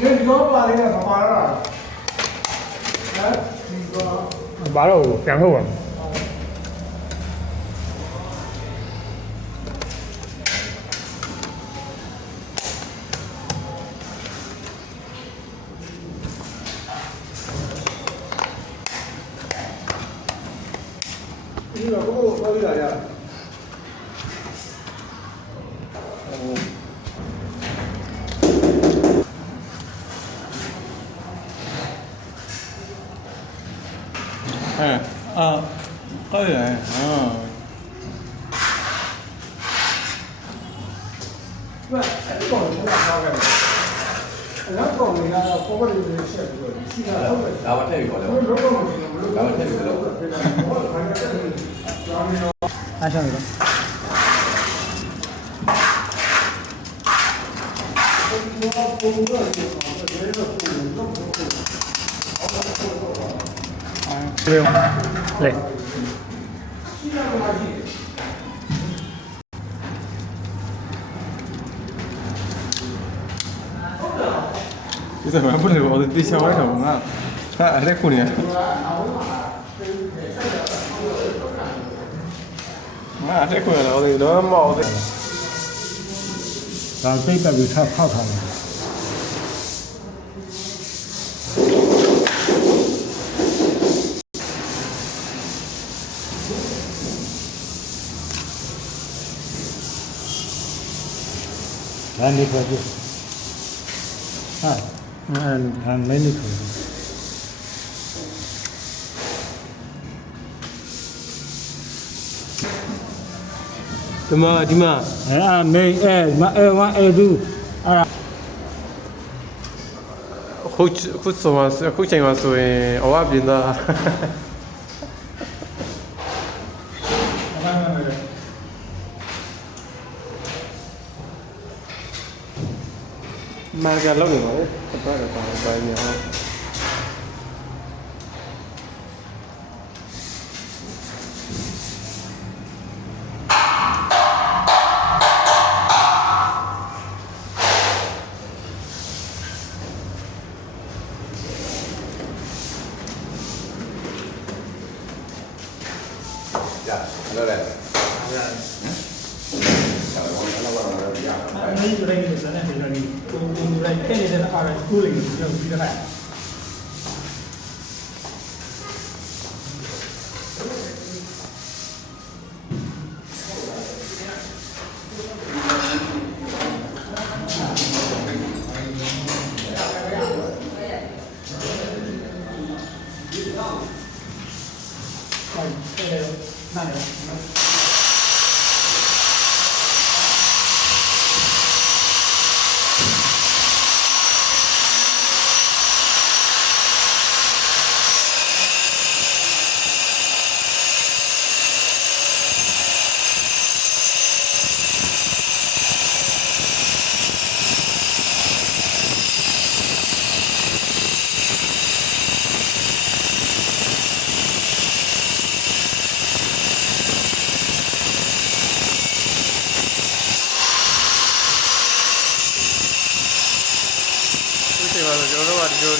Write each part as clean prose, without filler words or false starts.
你老爸那个干嘛了？把肉变厚了。你这不够多点呀？哎，啊，可以，喂，搞什么啥个？人搞那个，包括这个设计的，其他都是。哪怕这个了，哪怕这个了。按上一个。不用，来。你怎么不能我得小外头嘛？还得过年。啊，这过了，我得那毛的。然后这边就太泡汤了。来，你可以。看没你可以。ဒီမှာ没A1 A2ခုဆိုမှအခုချိန်မှာဆိုရင်အဝပြင်းသားမာကလောက်နေပါလေပတ်သွားတယ်ပါတယ်ညာဟုတ်တယ်没有那个真的非常的，我来看一下那二人鼓励比较厉害。那里。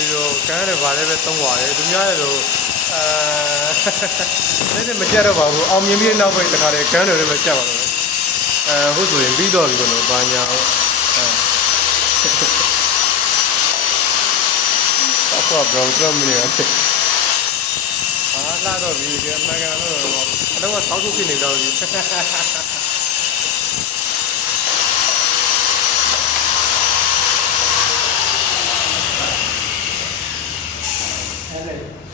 ဒီလိုကန်းရတယ်ဗာလည်းပဲသုံးပါတယ်သူများရဲ့လို လည်းမကြတော့ပါဘူးအောင်မြင်ပြီးနောက်ပိုင်းတခါလေကန်းတယ်လည်းမကြပါဘူးဟုတ်ဆိုရင်ပြီးတော့ပြီကတော့ဘာညာဟုတ်တော့ဘရောင်းတော့မနေရတယ်အားလာတော့ဒီကအမှန်ကန်တော့အတော့ဆောက်ထုတ်ဖြစ်နေတော့ဒီအဲ့